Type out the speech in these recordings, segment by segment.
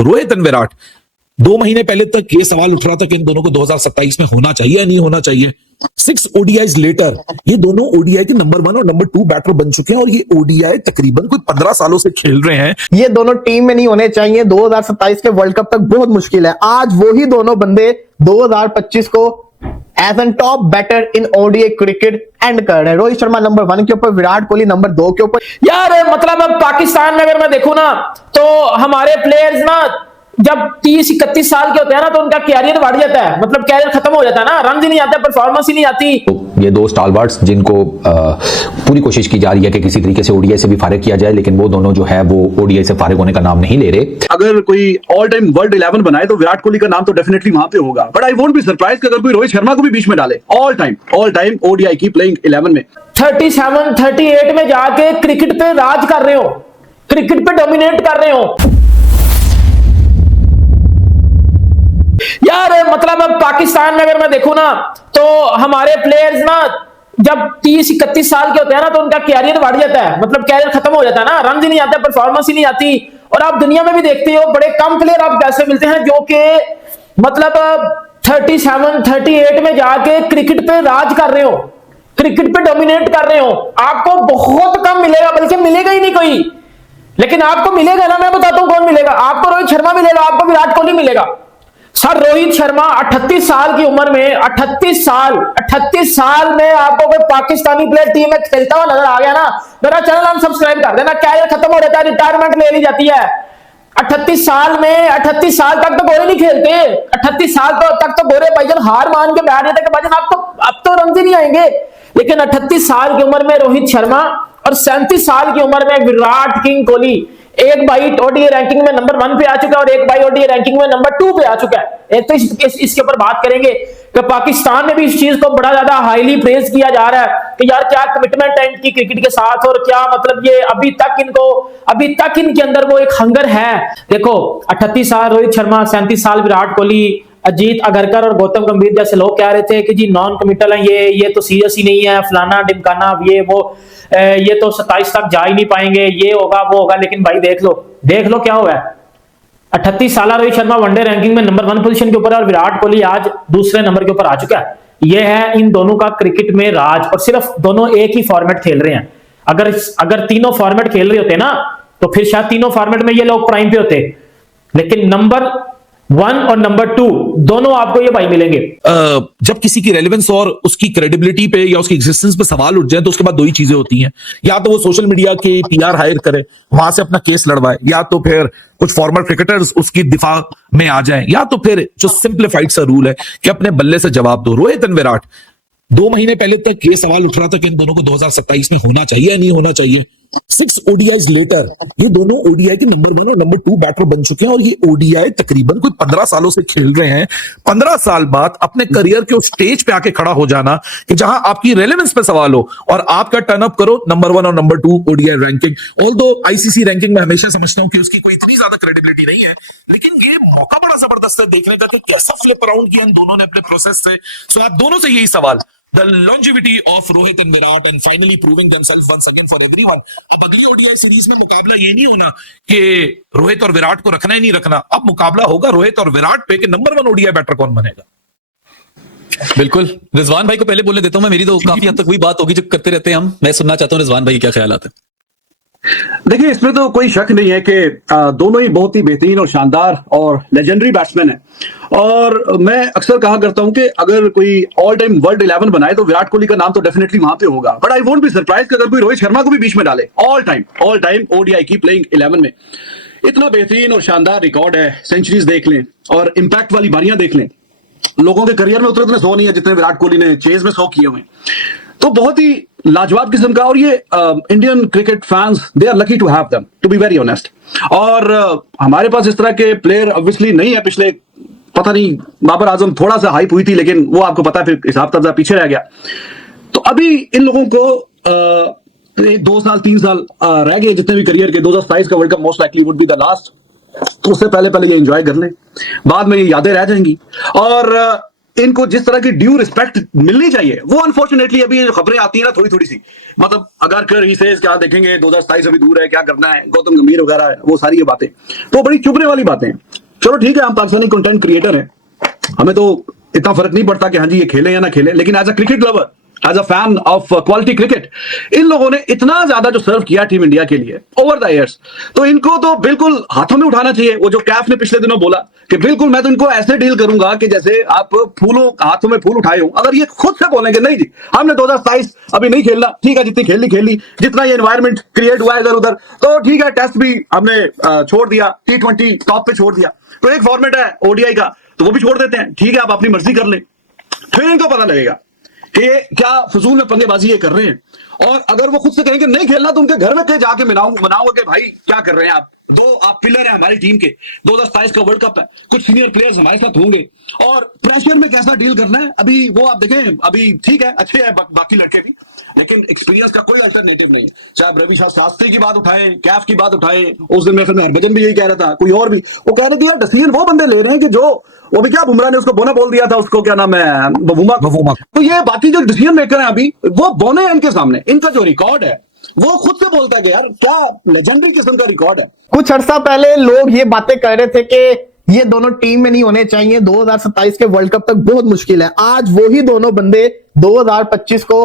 Rohit and Virat, 2 महीने पहले तक ये सवाल उठ रहा था कि इन दोनों को 2027 में होना चाहिए या नहीं होना चाहिए। 6 ODIs लेटर ये दोनों ODI के नंबर 1 और नंबर 2 बैटर बन चुके हैं और ये ODI तकरीबन कोई 15 सालों से खेल रहे हैं। ये दोनों टीम में नहीं होने चाहिए। 2027 के वर्ल्ड कप तक बहुत मुश्किल है। आज वही दोनों बंदे 2025 को as an top batter in ODI cricket end कर रहे हैं। रोहित शर्मा नंबर 1 के ऊपर, विराट कोहली नंबर 2 के ऊपर। यार मतलब अब पाकिस्तान में अगर मैं देखूं ना तो हमारे प्लेयर्स ना जब 30-31 साल के होते हैं ना तो उनका कैरियर बढ़ जाता है, मतलब कैरियर खत्म हो जाता है ना, रन ही नहीं आते, परफॉर्मेंस ही नहीं आती। तो ये दो स्टालवार्ड्स जिनको पूरी कोशिश की जा रही है कि किसी तरीके से ODI से भी फारिग किया जाए, लेकिन वो दोनों जो है वो ODI से फारिग होने का नाम नहीं ले रहे। अगर कोई ऑल टाइम वर्ल्ड 11 बनाए तो विराट कोहली का नाम तो डेफिनेटली वहां पे होगा, but I won't be surprise अगर कोई रोहित शर्मा को भी बीच में डाले ऑल टाइम ODI की प्लेइंग 11 में। 37-38 में जाके क्रिकेट पे राज कर रहे हो, क्रिकेट पे डोमिनेट कर रहे हो यार। मतलब अब पाकिस्तान में अगर मैं देखूं ना तो हमारे प्लेयर्स ना जब 30-31 साल के होते हैं ना तो उनका कैरियर बढ़ जाता है, मतलब कैरियर खत्म हो जाता है ना, रन ही नहीं आते, परफॉर्मेंस ही नहीं आती। और आप दुनिया में भी देखते हो बड़े कम प्लेयर आप कैसे मिलते हैं जो कि मतलब 37-38 में जाके क्रिकेट पे राज कर रहे हो, क्रिकेट पे डोमिनेट कर रहे हो। आपको बहुत कम मिलेगा, बल्कि मिलेगा ही नहीं कोई, लेकिन आपको मिलेगा ना। मैं बताता हूं कौन मिलेगा आपको। रोहित शर्मा मिलेगा आपको, विराट कोहली मिलेगा। सर रोहित शर्मा 38 साल की उम्र में 38 साल में आपको कोई पाकिस्तानी प्लेयर टीम में खेलता हुआ नजर आ गया ना, मेरा चैनल अनसब्सक्राइब कर देना। कैरियर खत्म हो जाता है, रिटायरमेंट ले ली जाती है। 38 साल में 38 साल तक तो गोरे नहीं खेलते। 38 साल तक तो गोरे भाईजान हार मान के बैठ जाते कि भाईजान अब तो रन ही नहीं आएंगे। लेकिन 38 साल की उम्र में रोहित शर्मा और 37 साल की उम्र में विराट किंग कोहली एक बाई ODI रैंकिंग में नंबर 1 पे आ चुका है और एक बाई ODI रैंकिंग में नंबर 2 पे आ चुका है। एक तो इसके ऊपर बात करेंगे कि पाकिस्तान में भी इस चीज को बड़ा ज्यादा हाईली प्रेज किया जा रहा है कि यार क्या कमिटमेंट है इनकी क्रिकेट के साथ, और क्या मतलब ये अभी तक इनके अंदर वो एक हंगर है। देखो 38 साल रोहित शर्मा, 37 साल विराट कोहली, अजीत अगरकर और गौतम गंभीर जैसे लोग कह रहे थे कि जी नॉन कमिटल है, ये तो सीरियस ही नहीं है, फलाना ढिमकाना, ये तो 27 तक जा ही नहीं पाएंगे, ये होगा वो होगा। लेकिन भाई देख लो क्या हुआ है। 38 साल रोहित शर्मा वनडे रैंकिंग में नंबर 1 पोजीशन के ऊपर और विराट कोहली आज दूसरे नंबर के ऊपर आ चुका है। ये है इन दोनों का क्रिकेट में राज, और सिर्फ दोनों एक ही फॉर्मेट खेल रहे हैं। अगर तीनों फॉर्मेट खेल रहे होते ना तो फिर शायद तीनों फॉर्मेट में ये लोग प्राइम पे होते, लेकिन नंबर 1 और नंबर 2 दोनों आपको ये भाई मिलेंगे। जब किसी की रेलेवेंस और उसकी क्रेडिबिलिटी पे या उसकी एग्जिस्टेंस पे सवाल उठ जाए तो उसके बाद 2 ही चीजें होती हैं, या तो वो सोशल मीडिया के PR हायर करे, वहां से अपना केस लड़वाए, या तो फिर कुछ फॉर्मर क्रिकेटर्स उसकी दिफा में आ जाएं, या तो फिर जो सिंप्लीफाइड सा रूल है कि अपने बल्ले से जवाब दो। रोहित एंड विराट, 2 महीने पहले तक ये सवाल उठ रहा था कि इन दोनों को 2027 में होना चाहिए या नहीं होना चाहिए। 6 ODIs लेटर ये दोनों ODI के नंबर 1 और नंबर 2 बैटर बन चुके हैं और ये ODI तकरीबन कोई 15 सालों से खेल रहे हैं। 15 साल बाद अपने करियर के उस स्टेज पे आके खड़ा हो जाना कि जहां आपकी रेलेवेंस पे सवाल हो और आपका टर्न अप करो नंबर 1 और number 2 ODI ranking. Although ICC ranking में हमेशा समझता हूं कि उसकी कोई इतनी ज्यादा क्रेडिबिलिटी नहीं है, लेकिन ये मौका बड़ा जबरदस्त है देखने का कि कैसा फ्लिप अराउंड किया इन दोनों ने अपने प्रोसेस से। सो आप दोनों से यही सवाल, the longevity of Rohit and Virat and finally proving themselves once again for everyone। अब अगली ODI सीरीज में मुकाबला ये नहीं होना कि रोहित और विराट को रखना ही नहीं रखना, अब मुकाबला होगा रोहित और विराट पे कि नंबर 1 ODI बैटर कौन बनेगा। बिल्कुल, रिजवान भाई को पहले बोलने देता हूं मैं, मेरी तो काफी हद तक वही बात होगी जो करते रहते हैं हम। मैं सुनना चाहता हूं रिजवान भाई क्या ख्याल आते हैं। देखिए इसमें तो कोई शक नहीं है कि दोनों ही बहुत ही बेहतरीन और शानदार और लेजेंडरी बैट्समैन हैं, और मैं अक्सर कहा करता हूं कि अगर कोई ऑल टाइम वर्ल्ड 11 बनाए तो विराट कोहली का नाम तो डेफिनेटली वहां पे होगा, but I won't be surprise अगर कोई रोहित शर्मा को भी बीच में डाले ऑल टाइम ODI की प्लेइंग 11 में। इतना बेहतरीन और शानदार रिकॉर्ड है, सेंचुरीज देख लें और इंपैक्ट वाली बारियां देख लें। लोगों के करियर में उतने 100 नहीं है जितने विराट कोहली ने चेज में 100 किए हुए, तो बहुत ही लाजवाब किस्म का। और ये Indian cricket fans they are lucky to have them, to be very honest. और हमारे पास इस तरह के प्लेयर ऑब्वियसली नहीं है। पिछले पता नहीं बाबर आजम थोड़ा सा हाइप हुई थी, लेकिन वो आपको पता है फिर हिसाब तब्जा पीछे रह गया। तो अभी इन लोगों को 2 साल 3 साल रह गए जितने भी करियर के। 2027 का world cup most likely would be the last, तो उससे पहले ये एंजॉय कर लें, बाद में ये यादें रह जाएंगी। और इनको जिस तरह की ड्यू रिस्पेक्ट मिलनी चाहिए वो अनफॉर्चुनेटली अभी जो खबरें आती है ना थोड़ी थोड़ी सी, मतलब अगर ही से क्या देखेंगे 2027 अभी दूर है, क्या करना है, गौतम गंभीर वगैरह है, वो सारी ये बातें तो बड़ी चुभने वाली बातें हैं। चलो ठीक है, हम पाकिस्तानी कंटेंट क्रिएटर हैं, हमें तो इतना फर्क नहीं पड़ता कि हाँ जी ये खेले या ना खेले, लेकिन as a cricket lover, as a fan of quality cricket, इन लोगों ने इतना ज्यादा जो सर्व किया टीम इंडिया के लिए ओवर द ईयर्स, तो इनको तो बिल्कुल हाथों में उठाना चाहिए। वो जो कैफ ने पिछले दिनों बोला कि बिल्कुल मैं तो इनको ऐसे डील करूंगा कि जैसे आप फूलों हाथों में फूल उठाए हो। अगर ये खुद से बोलेंगे नहीं जी हमने 2027 अभी नहीं खेलना, ठीक है, जितनी खेल ली, जितना ये एनवायरमेंट क्रिएट हुआ है इधर उधर, तो ठीक है, टेस्ट भी हमने छोड़ दिया, T20 टॉप पे छोड़ दिया, तो एक फॉर्मेट है ODI का, तो वो भी छोड़ देते हैं, ठीक है, आप अपनी मर्जी कर लें। फिर इनको पता लगेगा कि ये क्या फजूल में पंगेबाजी ये कर रहे हैं। और अगर वो खुद से कहेंगे नहीं खेलना, तो उनके घर में कहीं जाके मनाऊंगा कि भाई क्या कर रहे हैं आप पिलर हैं हमारी टीम के, 2027 का वर्ल्ड कप है, कुछ सीनियर प्लेयर्स हमारे साथ होंगे, और प्रेशर में कैसा डील करना है अभी वो आप देखें। अभी ठीक है, अच्छे हैं बाकी लड़के भी, लेकिन एक्सपीरियंस का कोई अल्टरनेटिव नहीं है। चाहे आप रवि शास्त्री की बात उठाएं, कैफ की बात उठाएं, उस दिन मेरे हरभजन भी यही कह रहा था, कोई और भी, वो कह रहे थे यार डिसीजन वो बंदे ले रहे हैं कि जो वो भी क्या बुमराह ने उसको बोना बोल दिया था, उसको क्या नाम है, बवूमा। तो ये बाकी जो डिसीजन मेकर हैं अभी वो बोने हैं इनके सामने, इनका जो रिकॉर्ड है वो खुद से बोलता है कि यार क्या लेजेंडरी किस्म का रिकॉर्ड है। कुछ अर्सा पहले लोग ये बातें कर रहे थे कि ये दोनों टीम में नहीं होने चाहिए, 2027 के वर्ल्ड कप तक बहुत मुश्किल है। आज वही दोनों बंदे 2025 को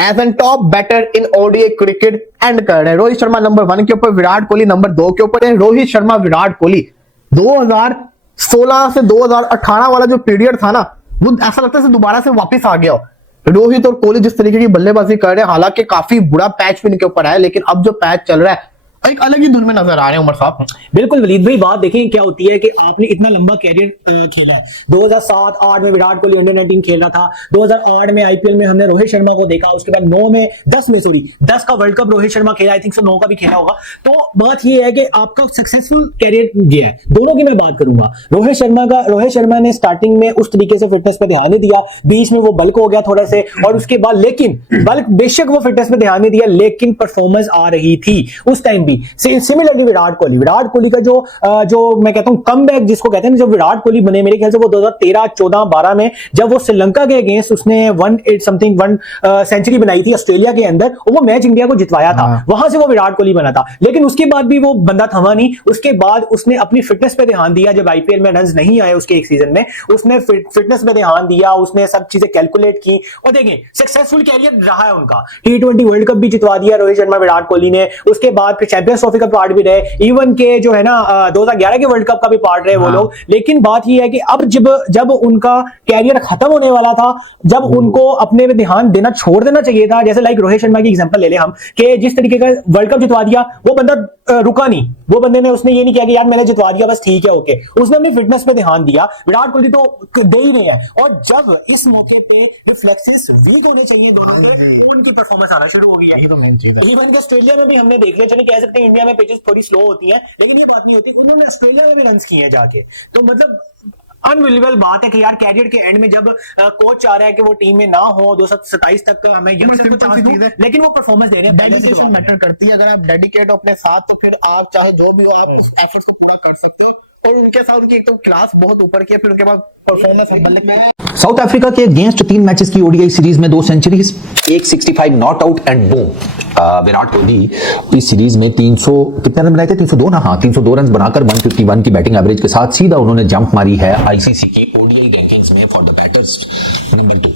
as an top batter in ODI cricket end कर रहे हैं। रोहित शर्मा नंबर 1 के ऊपर, विराट कोहली नंबर 2 के ऊपर है। रोहित शर्मा विराट कोहली 2016 से 2018 वाला जो पीरियड था ना, वो ऐसा लगता है दोबारा से वापस आ गया हो। रोहित और कोहली जिस तरीके की बल्लेबाजी कर रहे हैं, हालांकि काफी बुरा पैच भी इनके ऊपर है, लेकिन अब जो पैच चल रहा है एक अलग ही धुन में नजर आ रहे हैं उमर साहब। बिल्कुल वलीद भाई, बात देखें क्या होती है कि आपने इतना लंबा कैरियर खेला है। 2007-8 में विराट कोहली अंडर-19 खेल रहा था, 2008 में IPL में हमने रोहित शर्मा को देखा, उसके बाद 10 का वर्ल्ड कप रोहित शर्मा खेला, आई थिंक 9 का भी खेला होगा। तो बात यह है कि आपका सक्सेसफुल कैरियर गया है। दोनों की मैं बात करूंगा, रोहित शर्मा ने स्टार्टिंग में उस तरीके से फिटनेस पे ध्यान नहीं दिया, बीच में वो बल्क हो गया थोड़ा से, और उसके बाद लेकिन बल्क बेशक वो फिटनेस पे ध्यान नहीं दिया, लेकिन परफॉर्मेंस आ रही थी उस टाइम भी। सिमिलरली विराट कोहली का जो मैं कहता हूं कमबैक जिसको कहते हैं, जब विराट कोहली बने मेरे ख्याल से वो 2013, 14, 12 में जब वो श्रीलंका के अगेंस्ट उसने 1 सेंचुरी बनाई थी ऑस्ट्रेलिया के अंदर, वो मैच इंडिया को जितवाया था, वहां से वो विराट कोहली बना था। लेकिन उसके बाद भी वो बंदा थमा नहीं, उसके बाद उसने अपनी फिटनेस पे ध्यान दिया। जब IPL में रन्स नहीं आए उसके एक सीजन में, उसने फिटनेस पे ध्यान दिया, उसने सब चीजें कैलकुलेट की, और देखें सक्सेसफुल कैरियर रहा है उनका। T20 वर्ल्ड कप भी जितवा दिया रोहित शर्मा विराट कोहली ने, उसके बाद फिर चैंपियंस ट्रॉफी का पार्ट भी रहे, इवन के जो है ना 2011 के वर्ल्ड कप का भी पार्ट रहे वो लोग। लेकिन बात ये है कि अब जब उनका कैरियर खत्म होने वाला था, जब उनको अपने में ध्यान देना छोड़ देना चाहिए था, जैसे लाइक रोहित शर्मा की एग्जांपल ले ले हम, कि जिस तरीके का वर्ल्ड कप जितवा दिया, वो बंदा रुका नहीं, वो बंदे ने उसने ये नहीं किया कि यार मैंने जितवा दिया बस ठीक है ओके, उसने अपनी फिटनेस पे ध्यान दिया। विराट कोहली तो दे ही रहे हैं, और जब इस मौके पे रिफ्लेक्सेस वीक होने चाहिए दोनों से, उनकी परफॉर्मेंस आना शुरू हो गई है। इवन के ऑस्ट्रेलिया में भी हमने देख लिया, चलिए कह सकते हैं इंडिया में पिचेस थोड़ी स्लो होती हैं, लेकिन ये बात नहीं होती, उन्होंने ऑस्ट्रेलिया में भी रन्स किए हैं जाके। तो मतलब अनबिलीवेबल बात है कि यार कैरियर के एंड में जब कोच चाह रहा है कि वो टीम में ना हो 2027 तक हमें लेकिन वो परफॉर्मेंस दे रहे हैं। डेडिकेशन मैटर करती है, अगर आप डेडिकेट हो अपने साथ तो फिर आप चाहे जो भी हो आप उस एफर्ट्स को पूरा कर सकते हो। और उनके साथ उनकी एक तो क्लास बहुत ऊपर की है, फिर उनके बाद परफॉर्मेंस। साउथ अफ्रीका के अगेंस्ट 3 मैचेस की ODI सीरीज में 2 centuries, 165 not out and boom. Virat Kohli इस सीरीज में 300 कितने रन बनाए थे, 302 ना, हाँ 302 रन बनाकर 151 की बैटिंग एवरेज के साथ सीधा उन्होंने जंप मारी है ICC की ODI रैंकिंग्स में फॉर द बैटर्स नंबर 2।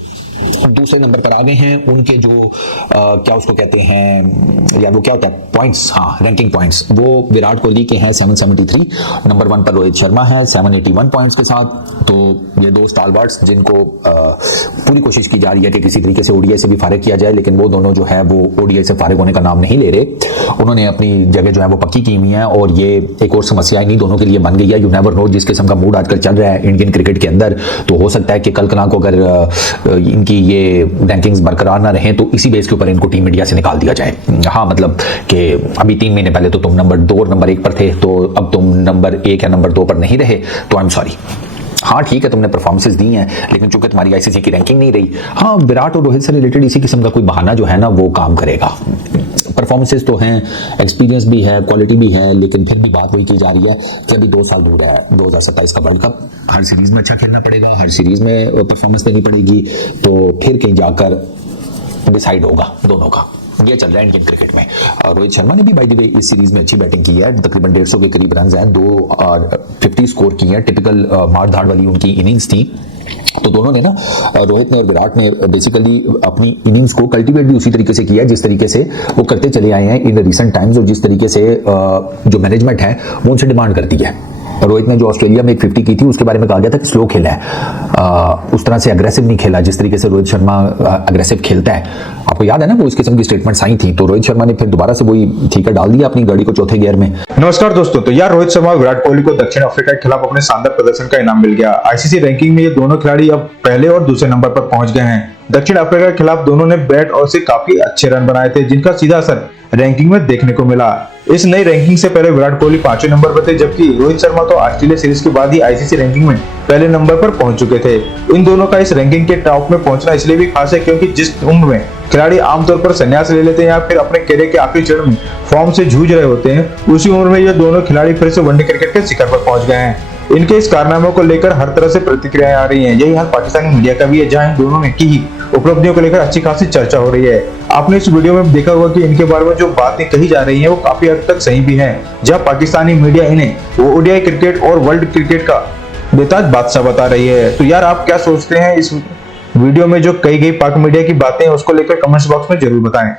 दूसरे नंबर पर आ गए हैं उनके जो क्या उसको कहते हैं यार, वो क्या होता है, पॉइंट्स, हाँ रैंकिंग पॉइंट्स, वो विराट कोहली के हैं 773, नंबर 1 पर रोहित शर्मा है 781 पॉइंट्स के साथ। तो ये 2 स्टारबर्ड्स जिनको पूरी कोशिश की जा रही है कि किसी तरीके से ODI से भी फारिग किया जाए, लेकिन वो दोनों जो है वो ODI से फारिग होने का नाम नहीं ले रहे। उन्होंने अपनी जगह जो है वो पक्की की हुई है, और ये एक और समस्या नहीं दोनों के लिए बन गई है। यू नेवर नो, जिस किस्म का मूड आजकल चल रहा है इंडियन क्रिकेट के अंदर, तो हो सकता है कि कल कल को अगर इनकी ये रैंकिंग्स बरकरार ना रहें तो इसी बेस के ऊपर इनको टीम इंडिया से निकाल दिया जाए। हाँ मतलब कि अभी 3 महीने पहले तो तुम नंबर 2 और नंबर 1 पर थे, तो अब तुम नंबर 1 या नंबर 2 पर नहीं रहे, तो आई एम सॉरी। हाँ ठीक है, तुमने परफॉर्मेंसेस दी हैं, लेकिन चूंकि तुम्हारी आईसीसी की रैंकिंग नहीं रही, हाँ विराट और रोहित से रिलेटेड इसी किस्म का कोई बहाना जो है ना वो काम करेगा। परफॉर्मेंसेस तो हैं, एक्सपीरियंस भी है, क्वालिटी भी है, लेकिन फिर भी बात वही की जा रही है कि अभी 2 साल दूर है 2027 का वर्ल्ड कप। हर सीरीज में अच्छा खेलना पड़ेगा, हर सीरीज में परफॉर्मेंस देनी पड़ेगी, तो फिर कहीं जाकर डिसाइड होगा दोनों का। ये चल रहा है इंडियन क्रिकेट में। रोहित शर्मा ने भी बाय द वे इस सीरीज में अच्छी बैटिंग की है, तकरीबन 150 के करीब रन हैं, 250 स्कोर की है, टिपिकल मार धाड़ वाली उनकी इनिंग्स थी। तो दोनों ने ना, रोहित ने और विराट ने बेसिकली अपनी इनिंग्स को कल्टीवेट भी उसी तरीके से किया जिस तरीके से वो करते चले आए हैं इन रिसेंट टाइम्स, और जिस तरीके से जो मैनेजमेंट है वो उनसे डिमांड करती है। रोहित ने जो ऑस्ट्रेलिया में एक 50 की थी उसके बारे में कहा गया था कि स्लो खेला है, उस तरह से अग्रेसिव नहीं खेला जिस तरीके से रोहित शर्मा अग्रेसिव खेलता है। आपको याद है ना वो इस किस्म की स्टेटमेंट्स आई थी, तो रोहित शर्मा ने फिर दोबारा से वही ठीका डाल दिया अपनी गाड़ी को चौथे गियर में। नमस्कार दोस्तों, तो यार रोहित शर्मा और विराट कोहली को दक्षिण अफ्रीका के खिलाफ अपने शानदार प्रदर्शन का इनाम मिल गया। आईसीसी रैंकिंग में ये दोनों खिलाड़ी अब पहले और दूसरे नंबर पर पहुंच गए हैं। दक्षिण अफ्रीका के खिलाफ दोनों ने बैट और से काफी अच्छे रन बनाए थे, जिनका सीधा असर रैंकिंग में देखने को मिला। इस नई रैंकिंग से पहले विराट कोहली 5वें नंबर पर थे, जबकि रोहित शर्मा तो ऑस्ट्रेलिया सीरीज के बाद ही आईसीसी रैंकिंग में पहले नंबर पर पहुंच चुके थे। इन दोनों का इस रैंकिंग के टॉप में पहुंचना इसलिए भी खास है क्योंकि जिस उम्र में खिलाड़ी आमतौर पर संन्यास ले लेते हैं या फिर अपने करियर के आखिरी चरण में फॉर्म से जूझ रहे होते हैं, उसी उम्र में ये दोनों खिलाड़ी फिर से वनडे क्रिकेट के शिखर पर पहुंच गए हैं। इनके इस कारनामों को लेकर हर तरह से प्रतिक्रियाएं आ रही हैं। यही हाल पाकिस्तानी मीडिया का भी है, जहां इन दोनों ने की उपलब्धियों को लेकर अच्छी खासी चर्चा हो रही है। आपने इस वीडियो में देखा होगा कि इनके बारे में जो बातें कही जा रही हैं वो काफी हद तक सही भी हैं। जहां पाकिस्तानी मीडिया इन्हें वो ओडीआई क्रिकेट और वर्ल्ड क्रिकेट का बेताज बादशाह बता रही है। तो यार आप क्या सोचते हैं इस वीडियो में जो कही गई पाक मीडिया की बातें हैं उसको लेकर कमेंट्स बॉक्स में जरूर बताएं।